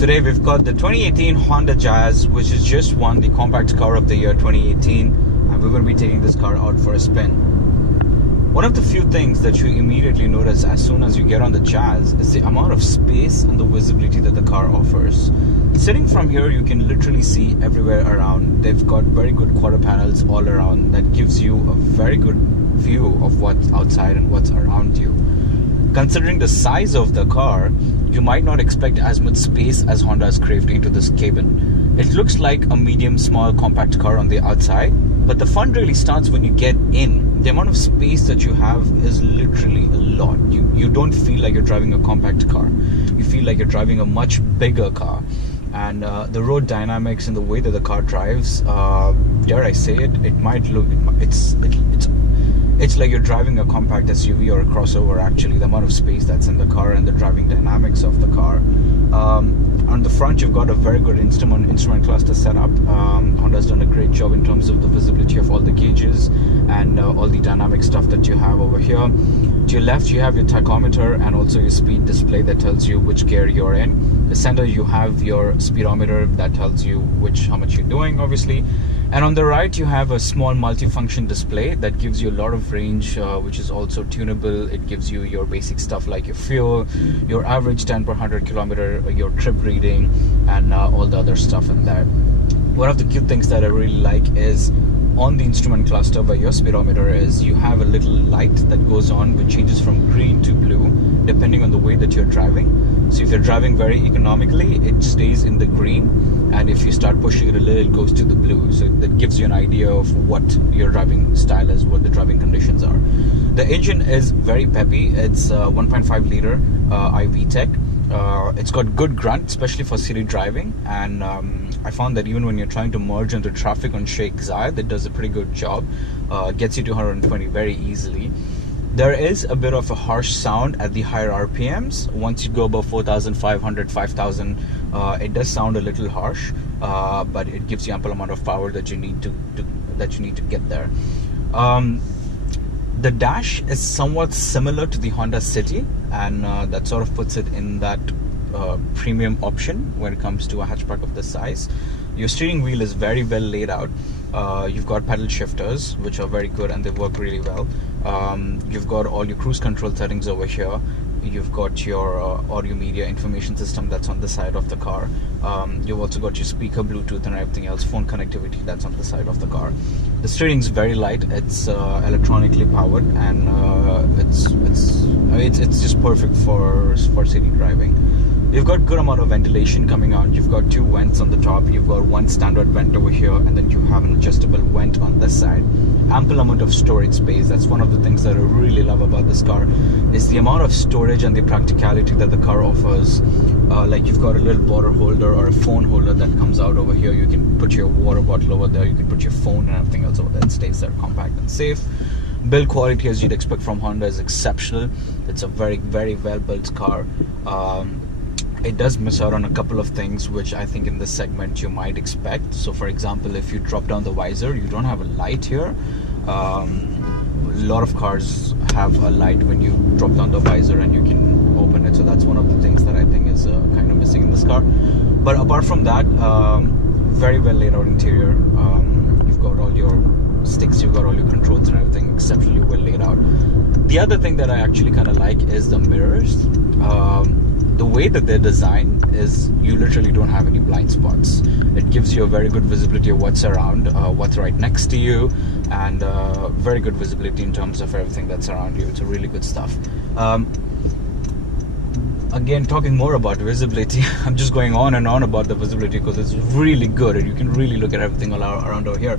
Today we've got the 2018 Honda Jazz, which has just won the Compact Car of the Year 2018, and we're going to be taking this car out for a spin. One of the few things that you immediately notice as soon as you get on the Jazz is the amount of space and the visibility that the car offers. Sitting from here, you can literally see everywhere around. They've got very good quarter panels all around that gives you a very good view of what's outside and what's around you. Considering the size of the car, you might not expect as much space as Honda has craved into this cabin. It looks like a medium small compact car on the outside, but the fun really starts when you get in. The amount of space that you have is literally a lot. You don't feel like you're driving a compact car. You feel like you're driving a much bigger car. And the road dynamics and the way that the car drives, dare I say it, it's like you're driving a compact SUV or a crossover. Actually, the amount of space that's in the car and the driving dynamics of the car. On the front, you've got a very good instrument cluster setup. Honda's done a great job in terms of the visibility of all the gauges and all the dynamic stuff that you have over here. To your left, you have your tachometer and also your speed display that tells you which gear you're in. The center, you have your speedometer that tells you how much you're doing, obviously. And on the right, you have a small multifunction display that gives you a lot of range, which is also tunable. It gives you your basic stuff like your fuel, your average 10 per 100 kilometer, your trip reading, and all the other stuff in there. One of the cute things that I really like is on the instrument cluster where your speedometer is, you have a little light that goes on which changes from green to blue depending on the way that you're driving. So if you're driving very economically, it stays in the green, and if you start pushing it a little, it goes to the blue. So that gives you an idea of what your driving style is, what the driving conditions are. The engine is very peppy. It's 1.5 liter iVTEC. It's got good grunt, especially for city driving, and I found that even when you're trying to merge into traffic on Sheikh Zayed, it does a pretty good job. Gets you to 120 very easily. There is a bit of a harsh sound at the higher RPMs. Once you go above 4,500, 5,000, it does sound a little harsh, but it gives you ample amount of power that you need to get there. The dash is somewhat similar to the Honda City, and that sort of puts it in that premium option when it comes to a hatchback of this size. Your steering wheel is very well laid out. You've got pedal shifters, which are very good and they work really well. You've got all your cruise control settings over here. You've got your audio media information system that's on the side of the car. You've also got your speaker, Bluetooth, and everything else, phone connectivity that's on the side of the car. The steering is very light. It's electronically powered, and it's just perfect for city driving. You've got good amount of ventilation coming out. You've got two vents on the top. You've got one standard vent over here, and then you have an adjustable vent on this side. Ample amount of storage space. That's one of the things that I really love about this car, is the amount of storage and the practicality that the car offers. Like you've got a little bottle holder or a phone holder that comes out over here. You can put your water bottle over there. You can put your phone and everything else over there. It stays there compact and safe. Build quality, as you'd expect from Honda, is exceptional. It's a very, very well built car. It does miss out on a couple of things which I think in this segment you might expect. So for example, if you drop down the visor, you don't have a light here. A lot of cars have a light when you drop down the visor and you can open it. So that's one of the things that I think is kind of missing in this car. But apart from that, very well laid out interior. You've got all your sticks, you've got all your controls and everything exceptionally well laid out. The other thing that I actually kind of like is the mirrors. The way that they're designed is you literally don't have any blind spots. It gives you a very good visibility of what's around, what's right next to you, and very good visibility in terms of everything that's around you. It's a really good stuff. Again, talking more about visibility, I'm just going on and on about the visibility because it's really good and you can really look at everything all around over here.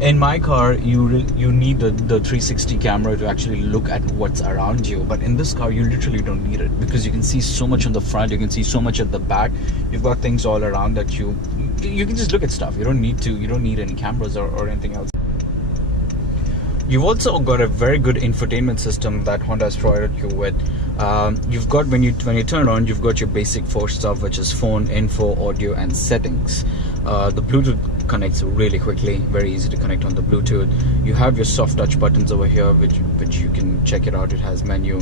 In my car, you need the 360 camera to actually look at what's around you, but in this car you literally don't need it because you can see so much on the front, you can see so much at the back. You've got things all around that you can just look at stuff. You don't need any cameras or anything else. You've also got a very good infotainment system that Honda has provided you with. You've got, when you turn on, you've got your basic 4 stuff, which is phone, info, audio, and settings. The Bluetooth connects really quickly, very easy to connect on the Bluetooth. You have your soft touch buttons over here, which you can check it out. It has menu,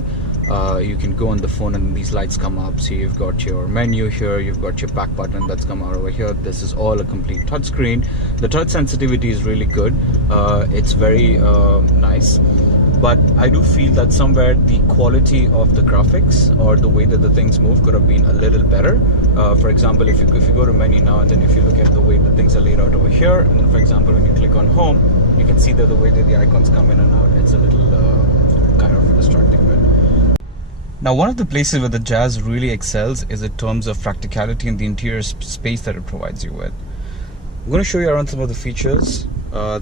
You can go on the phone and these lights come up. So you've got your menu here, you've got your back button that's come out over here. This is all a complete touchscreen. The touch sensitivity is really good. It's very nice. But I do feel that somewhere the quality of the graphics or the way that the things move could have been a little better. For example, if you go to menu now, and then if you look at the way the things are laid out over here, and then for example when you click on home, you can see that the way that the icons come in and out, it's a little kind of distracting bit. Now, one of the places where the Jazz really excels is in terms of practicality and the interior space that it provides you with. I'm going to show you around some of the features.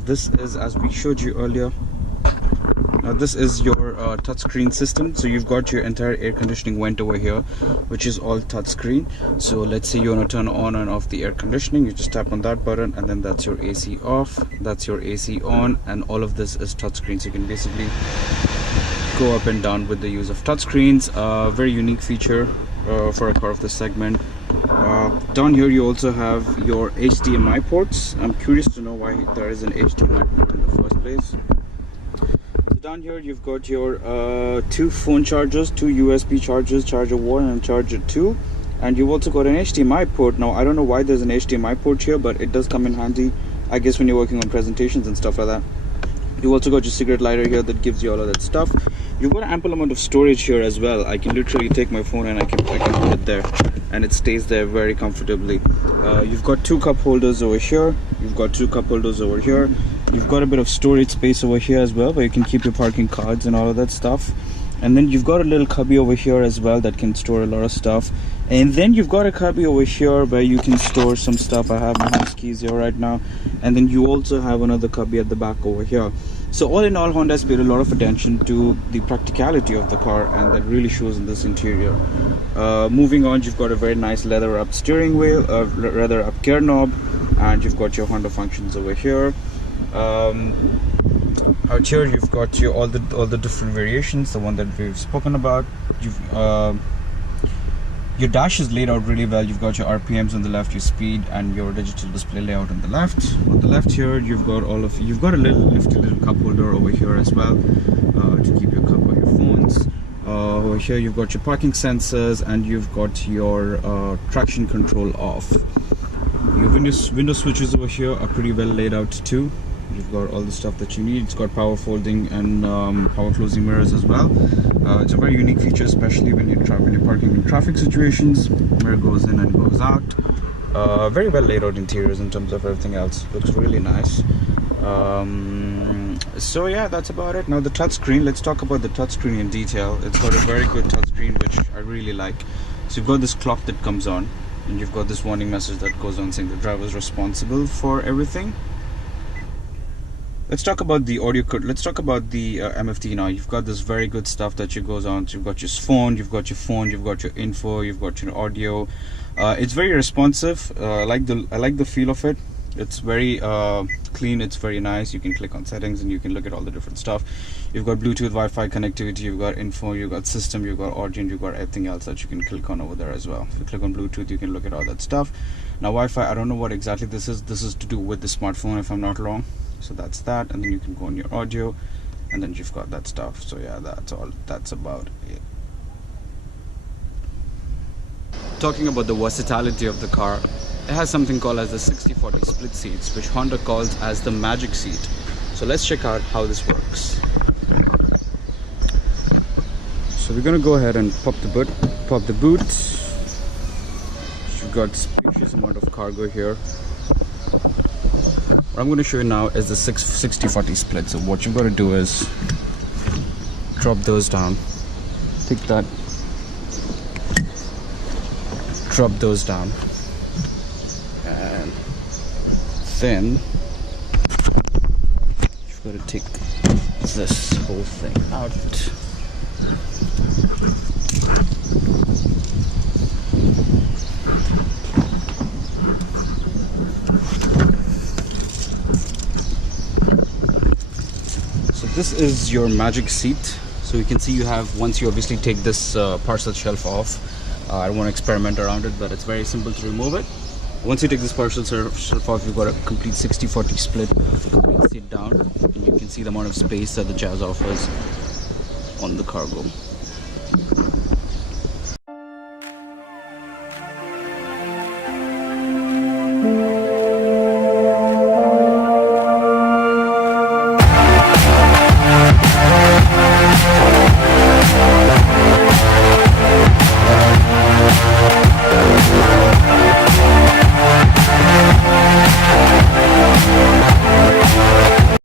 This is, as we showed you earlier, this is your touchscreen system. So you've got your entire air conditioning vent over here, which is all touchscreen. So let's say you want to turn on and off the air conditioning, you just tap on that button, and then that's your AC off, that's your AC on, and all of this is touchscreen. So you can basically go up and down with the use of touchscreens. Very unique feature for a car of this segment. Down here you also have your HDMI ports. I'm curious to know why there is an HDMI port in the first place. Down here you've got your two phone chargers, two USB chargers, charger 1 and charger 2, and you've also got an HDMI port. Now I don't know why there's an HDMI port here, but it does come in handy, I guess, when you're working on presentations and stuff like that. You've also got your cigarette lighter here that gives you all of that stuff. You've got an ample amount of storage here as well. I can literally take my phone and I can put it there, and it stays there very comfortably. You've got two cup holders over here. You've got two cup holders over here. You've got a bit of storage space over here as well, where you can keep your parking cards and all of that stuff. And then you've got a little cubby over here as well that can store a lot of stuff. And then you've got a cubby over here where you can store some stuff. I have my house keys here right now. And then you also have another cubby at the back over here. So all in all, Honda has paid a lot of attention to the practicality of the car, and that really shows in this interior. Moving on, you've got a very nice leather up steering wheel, leather up gear knob, and you've got your Honda functions over here. Out here you've got your all the different variations, the one that we've spoken about. Your dash is laid out really well. You've got your RPMs on the left, your speed, and your digital display layout on the left. On the left here you've got a little cup holder over here as well, to keep your cup or your phones. Over here you've got your parking sensors, and you've got your traction control off. Your window switches over here are pretty well laid out too. You've got all the stuff that you need. It's got power folding and power closing mirrors as well. It's a very unique feature, especially when you're parking in traffic situations. Mirror goes in and goes out. Very well laid out interiors in terms of everything else. Looks really nice. So yeah, that's about it. Now the touchscreen. Let's talk about the touchscreen in detail. It's got a very good touchscreen, which I really like. So you've got this clock that comes on, and you've got this warning message that goes on saying the driver is responsible for everything. Let's talk about the audio code. Let's talk about the MFT now. You've got this very good stuff that goes on. So you've got your phone, you've got your info, you've got your audio. It's very responsive. I like the feel of it. It's very clean. It's very nice. You can click on settings and you can look at all the different stuff. You've got Bluetooth, Wi-Fi connectivity. You've got info. You've got system. You've got audio. And you've got everything else that you can click on over there as well. If you click on Bluetooth, you can look at all that stuff. Now Wi-Fi, I don't know what exactly this is. This is to do with the smartphone, if I'm not wrong. So that's that, and then you can go on your audio, and then you've got that stuff. So yeah, that's about it. Talking about the versatility of the car, it has something called as the 60/40 split seats, which Honda calls as the magic seat. So let's check out how this works. So we're gonna go ahead and pop the boot. You've got spacious amount of cargo here. What I'm going to show you now is the 60/40 split. So what you're going to do is drop those down, take that, drop those down, and then you've got to take this whole thing out. This is your magic seat. So you can see you have, once you obviously take this parcel shelf off, I don't want to experiment around it, but it's very simple to remove it. Once you take this parcel shelf off, you've got a complete 60/40 split, complete sit down, and you can see the amount of space that the Jazz offers on the cargo.